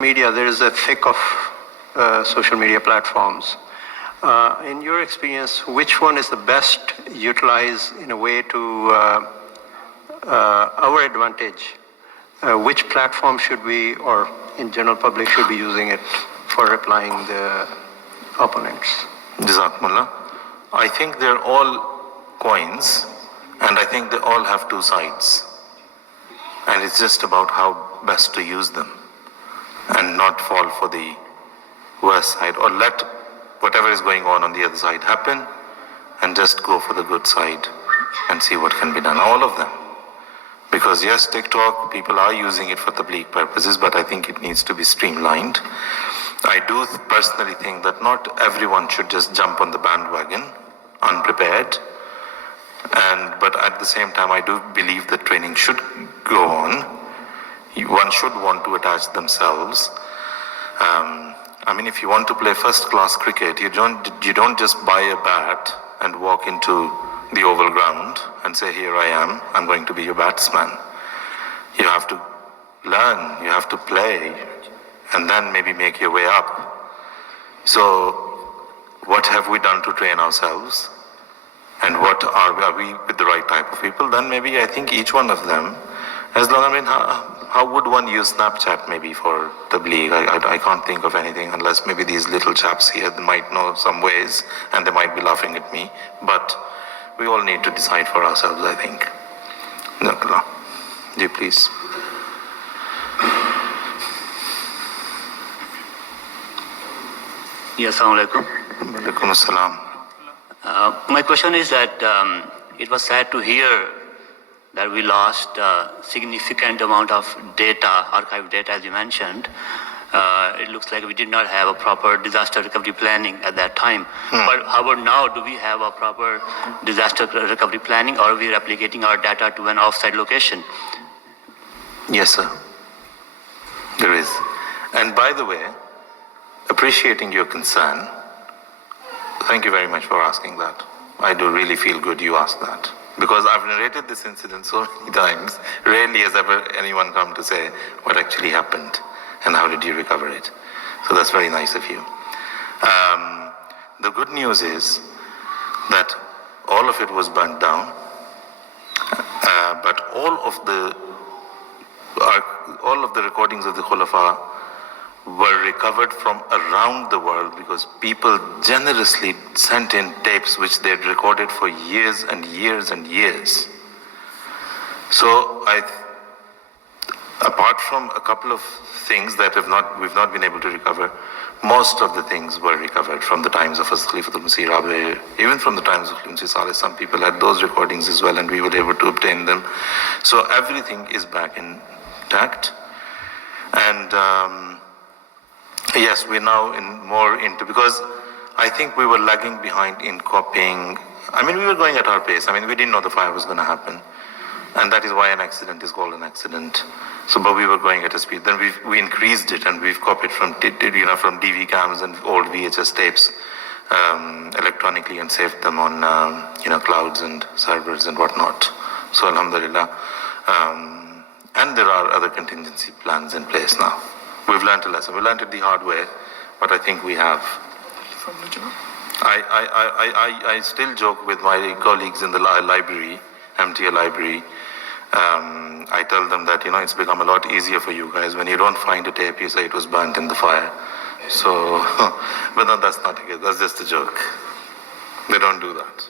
Media, there is a thick of social media platforms. In your experience, which one is the best utilized in a way to our advantage? Which platform should we, or in general public, should be using it for replying the opponents? Jazakumullah. I think they're all coins, and I think they all have two sides. And it's just about how best to use them and not fall for the worst side, or let whatever is going on the other side happen and just go for the good side and see what can be done. All of them. Because yes, TikTok, people are using it for tabligh purposes, but I think it needs to be streamlined. I do personally think that not everyone should just jump on the bandwagon unprepared. But at the same time, I do believe that training should go on. One should want to attach themselves. If you want to play first-class cricket, you don't just buy a bat and walk into the oval ground and say, here I am, I'm going to be your batsman. You have to learn, you have to play, and then maybe make your way up. So, what have we done to train ourselves? And what are we with the right type of people? Then maybe I think each one of them, how would one use Snapchat maybe for tabligh? I can't think of anything unless maybe these little chaps here, they might know some ways and they might be laughing at me. But we all need to decide for ourselves, I think. Jazakallah. Ji, please. Yes, assalamu alaikum. Walaikum assalam. My question is that it was sad to hear that we lost a significant amount of data, archive data, as you mentioned. It looks like we did not have a proper disaster recovery planning at that time. But how about now? Do we have a proper disaster recovery planning, or are we replicating our data to an offsite location? Yes, sir. There is. And by the way, appreciating your concern, thank you very much for asking that. I do really feel good you asked that. Because I've narrated this incident so many times, rarely has ever anyone come to say what actually happened and how did you recover it. So that's very nice of you. The good news is that all of it was burnt down, but all of the recordings of the Khulafa were recovered from around the world because people generously sent in tapes which they had recorded for years and years and years. So apart from a couple of things that we've not been able to recover, most of the things were recovered from the times of Khalifatul Masih Rabi, even from the times of Masih Saleh. Some people had those recordings as well and we were able to obtain them. So everything is back intact. And yes, we're now more into, because I think we were lagging behind in copying. We were going at our pace. We didn't know the fire was going to happen. And that is why an accident is called an accident. But we were going at a speed. Then we increased it and we've copied from DV cams and old VHS tapes electronically and saved them on clouds and servers and whatnot. So alhamdulillah. And there are other contingency plans in place now. We've learned a lesson. We learned it the hard way, but I think we have. I still joke with my colleagues in the library, MTA library. I tell them that, it's become a lot easier for you guys. When you don't find a tape, you say it was burnt in the fire. So, but no, that's not it. That's just a joke. They don't do that.